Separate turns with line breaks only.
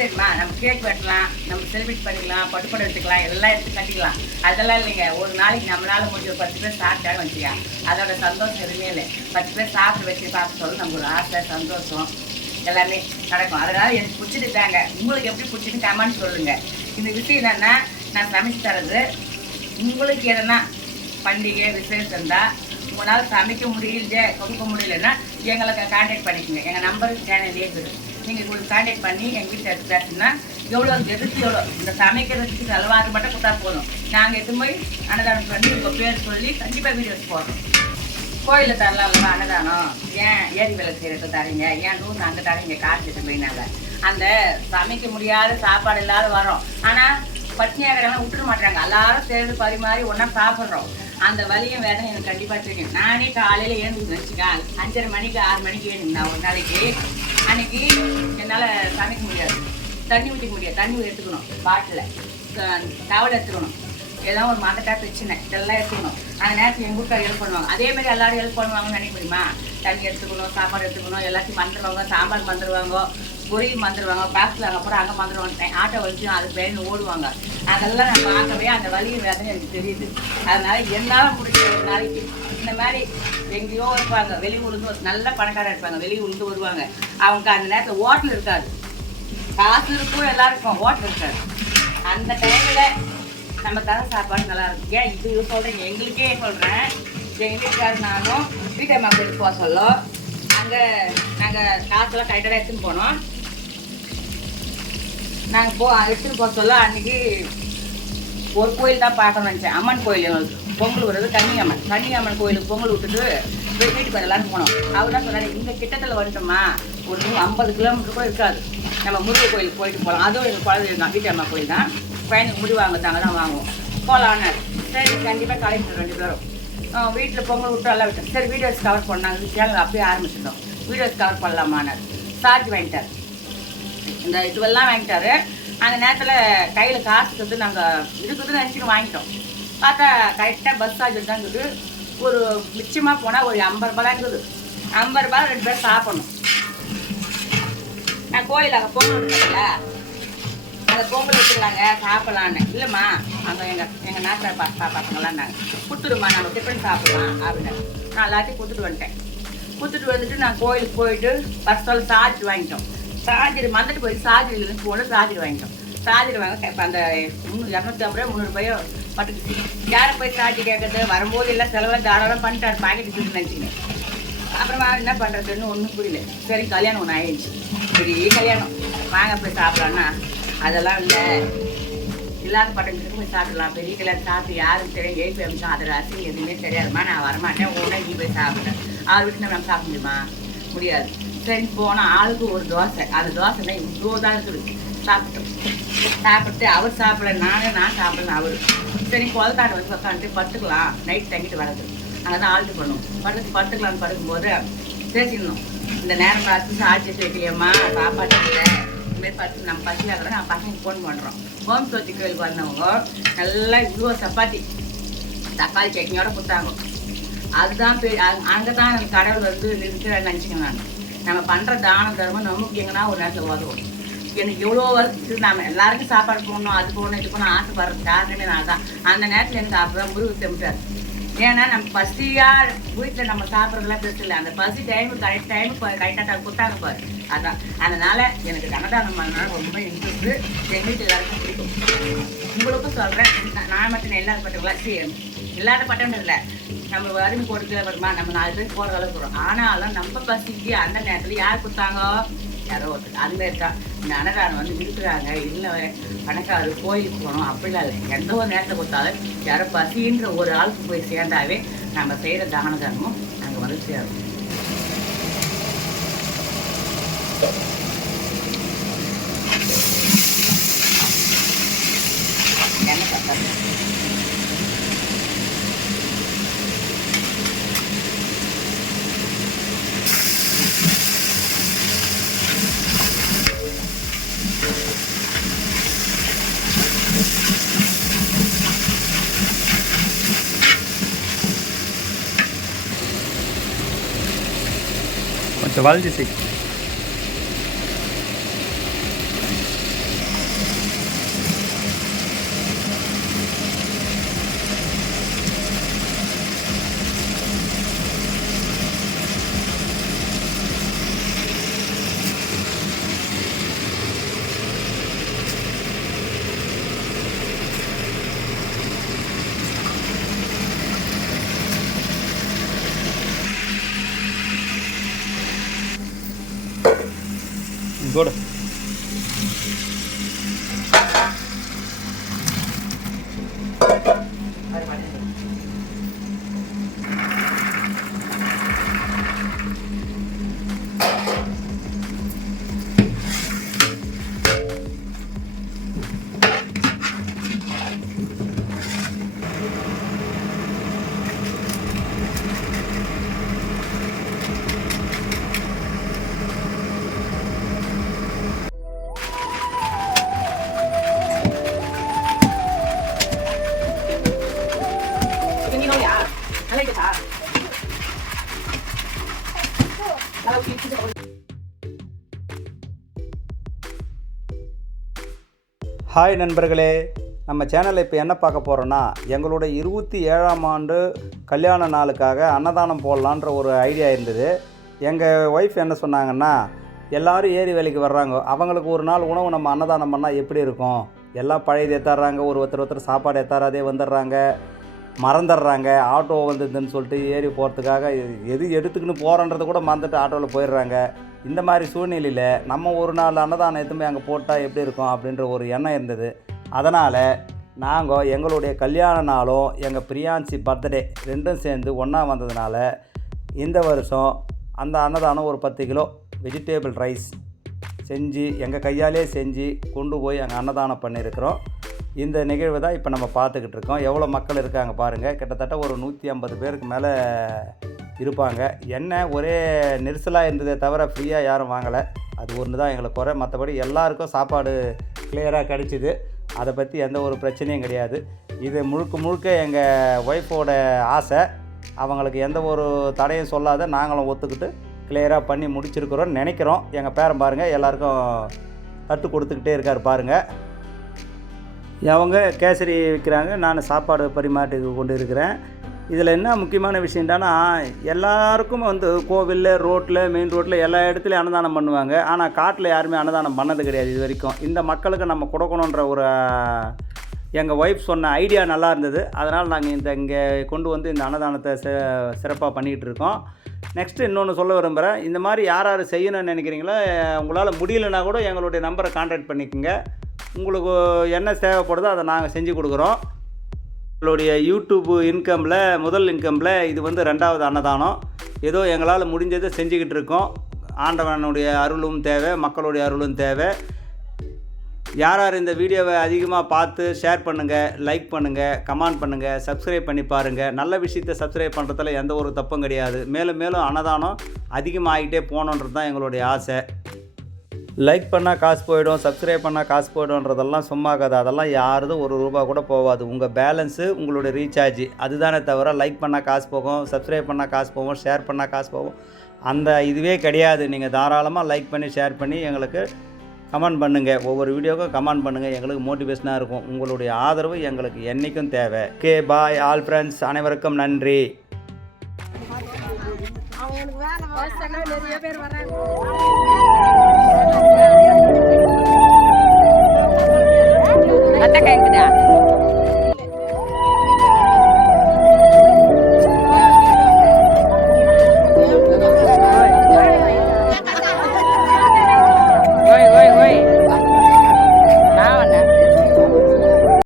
தெரியுமா நம்ம கேக் வெட்டலாம் நம்ம செலிப்ரேட் பண்ணிக்கலாம் பட்டுப்படம் எடுத்துக்கலாம் எல்லாம் எடுத்து கட்டிக்கலாம். அதெல்லாம் இல்லைங்க. ஒரு நாளைக்கு நம்மளால் முடிஞ்ச ஒரு பத்து பேர் சாப்பிட்டாலும் வச்சுக்கா அதோட சந்தோஷம் எதுவுமே இல்லை. பத்து பேர் சாப்பிட்டு வச்சு பார்க்க சொல்ல நமக்கு ஒரு ஆசை சந்தோஷம். எல்லாமே நடக்கும். அதனால எனக்கு பிடிச்சிட்டு தாங்க உங்களுக்கு எப்படி பிடிச்சிட்டு கமெண்ட் சொல்லுங்க. இந்த விஷயம் என்னென்னா நான் சமைச்சு தரது. உங்களுக்கு எதனா பண்டிகை விசேஷம் இருந்தால் உங்களால் சமைக்க முடியல கொடுக்க முடியலன்னா எங்களுக்கு கான்டாக்ட் பண்ணிக்கோங்க. எங்கள் நம்பருக்கு சேனல்லே இருக்குது நீங்கள் உங்களுக்கு கான்டாக்ட் பண்ணி எங்கள் வீட்டில் எடுத்து பேசுனா எவ்வளோ எதுக்கு எவ்வளோ இந்த சமைக்கிறதுக்கு செலவாக மட்டும் கொடுத்தா போதும். நாங்கள் எடுத்து போய் அன்னதானம் பண்ணி உங்கள் பேர் சொல்லி கண்டிப்பாக வீடியோஸ் போடுறோம் கோயிலில் தரலாம்ல அன்னதானம். ஏன் ஏரி வேலை செய்கிறது தரீங்க? ஏன் நூறு அங்கே தரீங்க காசு போயினால அந்த சமைக்க முடியாத சாப்பாடு இல்லாத வரோம் ஆனால் பட்னியாகிறவங்க விட்டுற மாட்டாங்க எல்லாரும் சேர்ந்து பரிமாறி ஒன்றா சாப்பிட்றோம். அந்த வலியும் வேதனை எனக்கு கண்டிப்பாக தெரியும். நானே காலையில் எழுந்து வச்சுக்கா அஞ்சரை மணிக்கு ஆறு மணிக்கு எழுந்துங்க ஒரு நாளைக்கு அன்னைக்கு என்னால் சமைக்க முடியாது. தண்ணி ஊற்றிக்க முடியாது. தண்ணி எடுத்துக்கணும். பாட்டில் டவல் எடுத்துக்கணும். ஏதாவது ஒரு மண்டட்டா பிரச்சனை. இதெல்லாம் எடுத்துக்கணும். அந்த நேரத்தில் எங்கள் வீட்டில் ஹெல்ப் பண்ணுவாங்க. அதே மாதிரி எல்லாரும் ஹெல்ப் பண்ணுவாங்கன்னு நினைக்க முடியுமா? தண்ணி எடுத்துக்கணும் சாப்பாடு எடுத்துக்கணும். எல்லாத்தையும் மந்துருவாங்க சாம்பார் மந்துருவாங்க பொரியல் மந்துருவாங்க பாக்ஸில் அங்கே போகிற அங்கே மந்துருவாங்க ஆட்டோ வலிச்சும் அதுக்கு பயந்து ஓடுவாங்க. அதெல்லாம் நான் பார்க்கவே அந்த வலியும் வேதனை எனக்கு தெரியுது. அதனால என்னால் முடிஞ்ச ஒரு நாளைக்கு இந்த மாதிரி எங்கேயோ இருப்பாங்க வெளியூர்லேருந்து ஒரு நல்ல பணக்காரர் இருப்பாங்க வெளியூர்லேருந்து வருவாங்க. அவங்க அந்த நேரத்தில் ஹோட்டல் இருக்காது. காசு இருக்கும் எல்லாருக்கும் ஹோட்டல் இருக்காது. அந்த டைமில் நம்ம தர சாப்பாடு நல்லா இருக்கும். ஏன் இது சொல்கிறீங்க எங்களுக்கே சொல்கிறேன் எங்கள் வீட்டுக்காரர் நானும் வீட்டம்மா கோயிலுக்கு போக சொல்ல. அங்கே நாங்கள் காசெல்லாம் கரெக்டாக எடுத்துன்னு போனோம். நாங்கள் போ எடுத்துன்னு போக சொல்ல அன்றைக்கி ஒரு கோயில் தான் பார்க்கணும்னு நினச்சேன். அம்மன் கோயில் எங்களுக்கு. பொங்கல் விடுறது கன்னியம்மன். கன்னியம்மன் கோயிலுக்கு பொங்கல் விட்டுட்டு போய் வீட்டுக்கு வரலான்னு போனோம். அவர் தான் சொன்னார் இந்த கிட்டத்தில் வந்துட்டோமா ஒரு நூறு ஐம்பது கிலோமீட்டர் கூட இருக்காது. நம்ம முருகன் கோயிலுக்கு போயிட்டு போகலாம் அதுவும் எங்கள் குழந்தை தான் வீட்டு அம்மா கோயில் தான். பையனுக்கு முடி வாங்குறதாங்க தான் வாங்குவோம். போகலான்னு சரி கண்டிப்பாக கலெக்டர் ரெண்டு பேரும். வீட்டில் பொங்கல் விட்டு எல்லாம் விட்டோம். சரி வீடியோஸ் கவர் பண்ணாங்க. சேனல் அப்படியே ஆரம்பிச்சிட்டோம். வீடியோஸ் கவர் பண்ணலாமான்னார் சார்ஜ் வாங்கிட்டார். இந்த இதுவெல்லாம் வாங்கிட்டாரு. அந்த நேரத்தில் கையில் காசு வந்து நாங்கள் இருக்குதுன்னு நினச்சிட்டு வாங்கிட்டோம். பார்த்தா கரெக்டாக பஸ் சார்ஜ் தான் இருக்குது ஒரு மிச்சமாக போனால் ஒரு ஐம்பது ரூபாய் இருக்குது ஐம்பது ரூபாய் ரெண்டு பேர் சாப்பிடணும். நான் கோயில் அங்கே பொங்கல் இருக்குல்ல அந்த பொங்கல் வச்சுக்கலாங்க சாப்பிட்லான்னு. இல்லைம்மா அங்கே எங்கள் எங்கள் நாட்டில் பாப்பா பசங்களாம் நாங்கள் கொடுத்துடுமா நாங்கள் டிஃபன் சாப்பிட்லாம் அப்படின்னு. நான் எல்லாத்தையும் கொடுத்துட்டு வந்துட்டேன். கொடுத்துட்டு வந்துட்டு நான் கோயிலுக்கு போயிட்டு பஸ்ஸில் சார்ஜ் வாங்கிட்டோம். சார்ஜர் மறந்துட்டு போய் சார்ஜர் இல்லைன்னு போன சார்ஜர் வாங்கிட்டோம். சாதிடுவாங்க இப்போ அந்த முந்நூறு இரநூத்தி ஐம்பது ரூபா முந்நூறு ரூபாயோ பட்டு யாரை போய் சாட்டி கேட்கறது வரும்போது எல்லாம் செலவெல்லாம் தாராளம் பண்ணிட்டாரு பாக்கெட் வச்சுட்டு நினச்சிங்க. அப்புறமா என்ன பண்ணுறதுன்னு ஒன்றும் புரியல. சரி கல்யாணம் ஒன்று ஆயிடுச்சு. பெரிய கல்யாணம். வாங்க போய் சாப்பிடலான்னா அதெல்லாம் இல்லை. இல்லாத பட்டங்களுக்கு போய் சாப்பிடலாம். பெரிய கல்யாணம் சாப்பிட்டு யாரும் தெரியும்? ஏபி அம்சம் அதில் அரிசி எதுவுமே தெரியாதுமா நான் வரமாட்டேன். உடனே நீ போய் சாப்பிட்றேன் ஆறு வீட்டு நம்ம சாப்பிட முடியுமா? முடியாது. சரி போனால் ஆளுக்கு ஒரு தோசை. அந்த தோசை இவ்வளோ தான் இருக்குது சாப்பிட்டோம். சாப்பிட்டு அவர் சாப்பிட நானே நான் சாப்பிடலாம் அவர். சரி குழந்தை வந்து உட்காந்துட்டு படுத்துக்கலாம். நைட் தங்கிட்டு வரது அங்கே தான் ஆல்ட்டு பண்ணுவோம். படுத்து படுத்துக்கலாம்னு படுக்கும்போது பேசிடணும் இந்த நேரம் பார்த்து சாட்சி வைக்கலையம்மா சாப்பாடு இல்லை. இதுமாரி பத்து நம்ம பசியில் இருக்கிறோம் நான் பசங்க ஃபோன் பண்ணுறோம் ஹோம் சோத்தி கோயிலுக்கு வந்தவங்க நல்லா இவ்வளோ சப்பாத்தி. தக்காளி சட்னியோட கொடுத்தாங்க. அதுதான் பெரிய அங்கே தான் எனக்கு கடவுள் வந்து நிறுத்துறேன்னு நினச்சிக்கோங்க நான். நம்ம பண்ணுற தான தர்மம் நமக்கு எங்கன்னா ஒரு நேரத்தில் உதவும். எனக்கு எவ்வளோ வருஷத்துக்கு நாம் எல்லாருக்கும் சாப்பாடு போடணும் அது போடணும் இது போகணும் ஆசைப்படுறது காரணமே நான் தான். அந்த நேரத்தில் எனக்கு அப்பதான் முருகு தெம்பிட்டார். ஏன்னா நம்ம பசியாக வீட்டில் நம்ம சாப்பிட்றதுலாம் பெருசு இல்லை. அந்த பசி டைமு கரெக்ட் டைமுக்கு கரெக்டாக கொடுத்தாங்க பாரு. அதான். அதனால் எனக்கு அன்னதானம் பண்ணனால ரொம்ப இன்ட்ரெஸ்ட்டு எங்கள் வீட்டில் எல்லாருக்கும் பிடிக்கும். உங்களுக்கும் சொல்கிறேன் நான் மட்டும் எல்லாரும் பட்டவங்களா சரி. எல்லாரும் பட்டம் இல்லை. நம்ம வறுமை கொடுக்கல வருமா? நம்ம நாலு பேர் போகிற அளவுக்கு வரும். ஆனாலும் நம்ம பசிக்கு அந்த நேரத்தில் யார் கொடுத்தாங்க? யாரோ ஒருத்தர். அதுமாரி தான் இந்த அன்னதானம் வந்து இருக்கிறாங்க இல்லை பணக்காரர் கோயிலுக்கு போகணும். அப்படிலாம் இல்லை. எந்த ஒரு நேரத்தை கொடுத்தாலும் யாரோ பசின்ற ஒரு ஆளுக்கு போய் சேர்ந்தாவே நம்ம செய்கிற தான தர்மம் நாங்கள் வந்து சேரும். என்ன பண்ணுறது 말리지 છોડ
ஹாய் நண்பர்களே நம்ம சேனலில் இப்போ என்ன பார்க்க போகிறோன்னா எங்களுடைய இருபத்தி ஏழாம் ஆண்டு கல்யாண நாளுக்காக அன்னதானம் போடலான்ற ஒரு ஐடியா இருந்தது. எங்கள் ஒய்ஃப் என்ன சொன்னாங்கன்னா எல்லோரும் ஏரி வேலைக்கு வர்றாங்க. அவங்களுக்கு ஒரு நாள் உணவு நம்ம அன்னதானம் பண்ணால் எப்படி இருக்கும்? எல்லாம் பழையது எத்தாடுறாங்க ஒரு ஒருத்தர் ஒருத்தர் சாப்பாடு எத்தாராதே வந்துடுறாங்க மறந்துடுறாங்க ஆட்டோ வந்ததுன்னு சொல்லிட்டு ஏறி போகிறதுக்காக எது எடுத்துக்கின்னு போகிறன்றதை கூட மறந்துட்டு ஆட்டோவில் போயிடுறாங்க. இந்த மாதிரி சூழ்நிலையில் நம்ம ஒரு நாள் அன்னதானம் எதுவுமே அங்கே போட்டால் எப்படி இருக்கும் அப்படின்ற ஒரு எண்ணம் இருந்தது. அதனால் நாங்கள் எங்களுடைய கல்யாண நாளும் எங்கள் பிரியான்சி பர்த்டே ரெண்டும் சேர்ந்து ஒன்றா வந்ததுனால இந்த வருஷம் அந்த அன்னதானம் ஒரு பத்து கிலோ வெஜிடேபிள் ரைஸ் செஞ்சு எங்கள் கையாலே செஞ்சு கொண்டு போய் அங்கே அன்னதானம் பண்ணியிருக்கிறோம். இந்த நிகழ்வு தான் இப்போ நம்ம பார்த்துக்கிட்டு இருக்கோம். எவ்வளோ மக்கள் இருக்காங்க பாருங்கள் கிட்டத்தட்ட ஒரு நூற்றி ஐம்பது பேருக்கு மேலே இருப்பாங்க. என்ன ஒரே நெரிசலாக இருந்ததே தவிர ஃப்ரீயாக யாரும் வாங்கலை. அது ஒன்று தான் எங்களை குறை. மற்றபடி எல்லாருக்கும் சாப்பாடு கிளியராக கிடச்சிது. அதை பற்றி எந்த ஒரு பிரச்சனையும் கிடையாது. இது முழுக்க முழுக்க எங்கள் ஒய்ஃபோட ஆசை. அவங்களுக்கு எந்த ஒரு தடையும் சொல்லாத நாங்களும் ஒத்துக்கிட்டு கிளியராக பண்ணி முடிச்சிருக்கிறோம் நினைக்கிறோம். எங்கள் பேரன் பாருங்கள் எல்லாருக்கும் தட்டு கொடுத்துக்கிட்டே இருக்கார் பாருங்கள் அவங்க கேசரி விற்கிறாங்க நான் சாப்பாடு பரிமாற்றி கொண்டு இருக்கிறேன். இதில் என்ன முக்கியமான விஷயம்டானா எல்லாருக்கும் வந்து கோவிலில் ரோட்டில் மெயின் ரோட்டில் எல்லா இடத்துலையும் அன்னதானம் பண்ணுவாங்க. ஆனால் காட்டில் யாருமே அன்னதானம் பண்ணது கிடையாது இது வரைக்கும். இந்த மக்களுக்கு நம்ம கொடுக்கணுன்ற ஒரு எங்கள் ஒய்ஃப் சொன்ன ஐடியா நல்லா இருந்தது. அதனால் நாங்கள் இந்த இங்கே கொண்டு வந்து இந்த அன்னதானத்தை சி சிறப்பாக பண்ணிக்கிட்டு இருக்கோம். நெக்ஸ்ட்டு இன்னொன்று சொல்ல விரும்புகிறேன் இந்த மாதிரி யார் யார் செய்யணும்னு நினைக்கிறீங்களோ உங்களால் முடியலன்னா கூட எங்களுடைய நம்பரை கான்டாக்ட் பண்ணிக்கோங்க. உங்களுக்கு என்ன தேவைப்படுதோ அதை நாங்கள் செஞ்சு கொடுக்குறோம். எங்களுடைய யூடியூப் இன்கமில் முதல் இன்கமில் இது வந்து ரெண்டாவது அன்னதானம். ஏதோ எங்களால் முடிஞ்சதை செஞ்சுக்கிட்டு இருக்கோம். ஆண்டவனுடைய அருளும் தேவை மக்களுடைய அருளும் தேவை. யார் யார் இந்த வீடியோவை அதிகமாக பார்த்து ஷேர் பண்ணுங்கள் லைக் பண்ணுங்கள் கமெண்ட் பண்ணுங்கள் சப்ஸ்கிரைப் பண்ணி பாருங்கள் நல்ல விஷயத்தை சப்ஸ்கிரைப் பண்ணுறதுல எந்த ஒரு தப்பும் கிடையாது. மேலும் மேலும் அன்னதானம் அதிகமாகிட்டே போகணுன்றது தான் எங்களுடைய ஆசை. லைக் பண்ணால் காசு போயிடும் சப்ஸ்கிரைப் பண்ணால் காசு போயிடும்ன்றதெல்லாம் சும்மா கதை அதெல்லாம் யாரும் ஒரு ரூபா கூட போகாது உங்கள் பேலன்ஸு உங்களுடைய ரீசார்ஜ் அதுதானே தவிர லைக் பண்ணால் காசு போகும் சப்ஸ்கிரைப் பண்ணால் காசு போகும் ஷேர் பண்ணால் காசு போகும். அந்த இதுவே கிடையாது. நீங்கள் தாராளமாக லைக் பண்ணி ஷேர் பண்ணி எங்களுக்கு கமெண்ட் பண்ணுங்கள் ஒவ்வொரு வீடியோவுக்கும் கமெண்ட் பண்ணுங்கள் எங்களுக்கு மோட்டிவேஷனாக இருக்கும். உங்களுடைய ஆதரவு எங்களுக்கு என்றைக்கும் தேவை. கே பாய் ஆல் ஃப்ரெண்ட்ஸ் அனைவருக்கும் நன்றி.
நிறைய பேர் வராங்க.
大概。